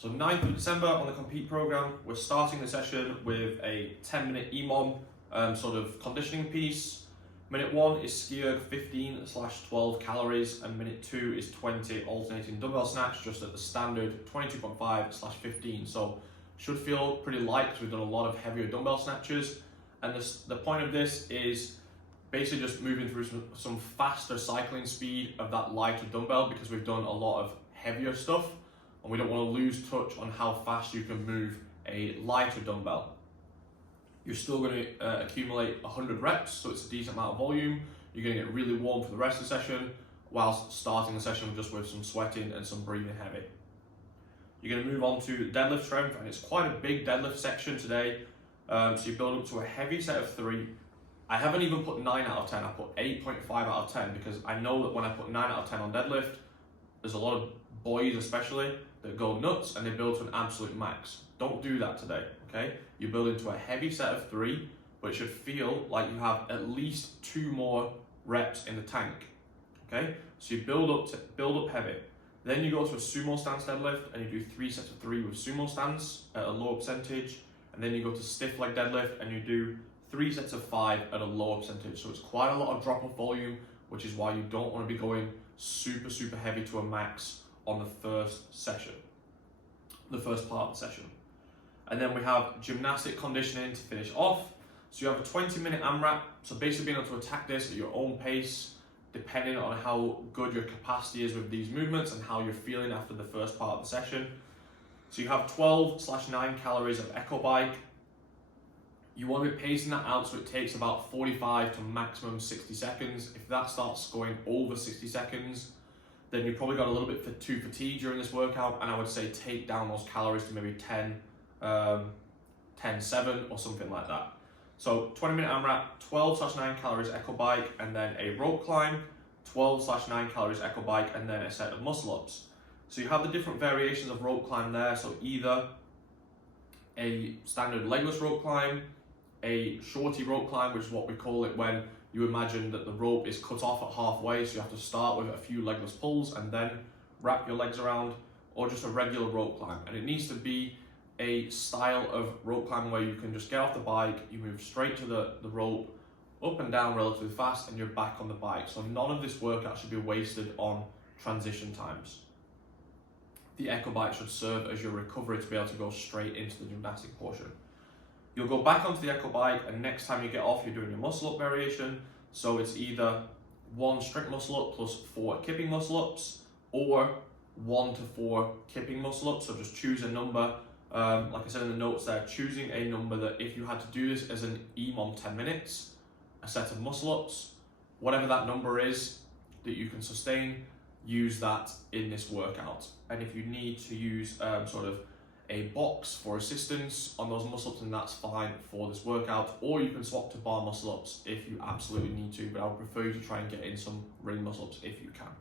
So 9th of December on the Compete program, we're starting the session with a 10-minute EMOM sort of conditioning piece. Minute 1 is ski-erg 15/12 calories, and minute 2 is 20 alternating dumbbell snatch, just at the standard 22.5/15. So should feel pretty light because we've done a lot of heavier dumbbell snatches. And the point of this is basically just moving through some faster cycling speed of that lighter dumbbell, because we've done a lot of heavier stuff and we don't want to lose touch on how fast you can move a lighter dumbbell. You're still going to accumulate 100 reps, so it's a decent amount of volume. You're going to get really warm for the rest of the session, whilst starting the session just with some sweating and some breathing heavy. You're going to move on to deadlift strength, and it's quite a big deadlift section today. So you build up to a heavy set of 3. I haven't even put 9 out of 10, I put 8.5 out of 10, because I know that when I put 9 out of 10 on deadlift, there's a lot of boys especially that go nuts and they build to an absolute max. Don't do that today, okay? You build into a heavy set of 3, but it should feel like you have at least 2 more reps in the tank, okay? So you build up heavy. Then you go to a sumo stance deadlift and you do 3 sets of 3 with sumo stance at a lower percentage. And then you go to stiff leg deadlift and you do 3 sets of 5 at a lower percentage. So it's quite a lot of drop of volume, which is why you don't want to be going super heavy to a max on the first session, the first part of the session. And then we have gymnastic conditioning to finish off. So you have a 20-minute AMRAP. So basically being able to attack this at your own pace, depending on how good your capacity is with these movements and how you're feeling after the first part of the session. So you have 12/9 calories of Echo Bike. You want to be pacing that out so it takes about 45 to maximum 60 seconds. If that starts going over 60 seconds, then you probably got a little bit too fatigued during this workout, and I would say take down those calories to maybe 10/7 or something like that. So 20-minute AMRAP, 12/9 calories Echo Bike, and then a rope climb, 12/9 calories Echo Bike, and then a set of muscle ups. So you have the different variations of rope climb there. So either a standard legless rope climb, a shorty rope climb, which is what we call it when you imagine that the rope is cut off at halfway, so you have to start with a few legless pulls and then wrap your legs around, or just a regular rope climb. And it needs to be a style of rope climb where you can just get off the bike, you move straight to the rope, up and down relatively fast, and you're back on the bike. So none of this workout should be wasted on transition times. The Echo Bike should serve as your recovery to be able to go straight into the gymnastic portion. You'll go back onto the Echo Bike, and next time you get off, you're doing your muscle up variation. So it's either 1 strict muscle up plus 4 kipping muscle ups, or 1 to 4 kipping muscle ups. So just choose a number. Like I said in the notes there, choosing a number that if you had to do this as an EMOM 10 minutes, a set of muscle ups, whatever that number is that you can sustain, use that in this workout. And if you need to use sort of a box for assistance on those muscle ups, then that's fine for this workout. Or you can swap to bar muscle ups if you absolutely need to, but I would prefer you to try and get in some ring muscle ups if you can.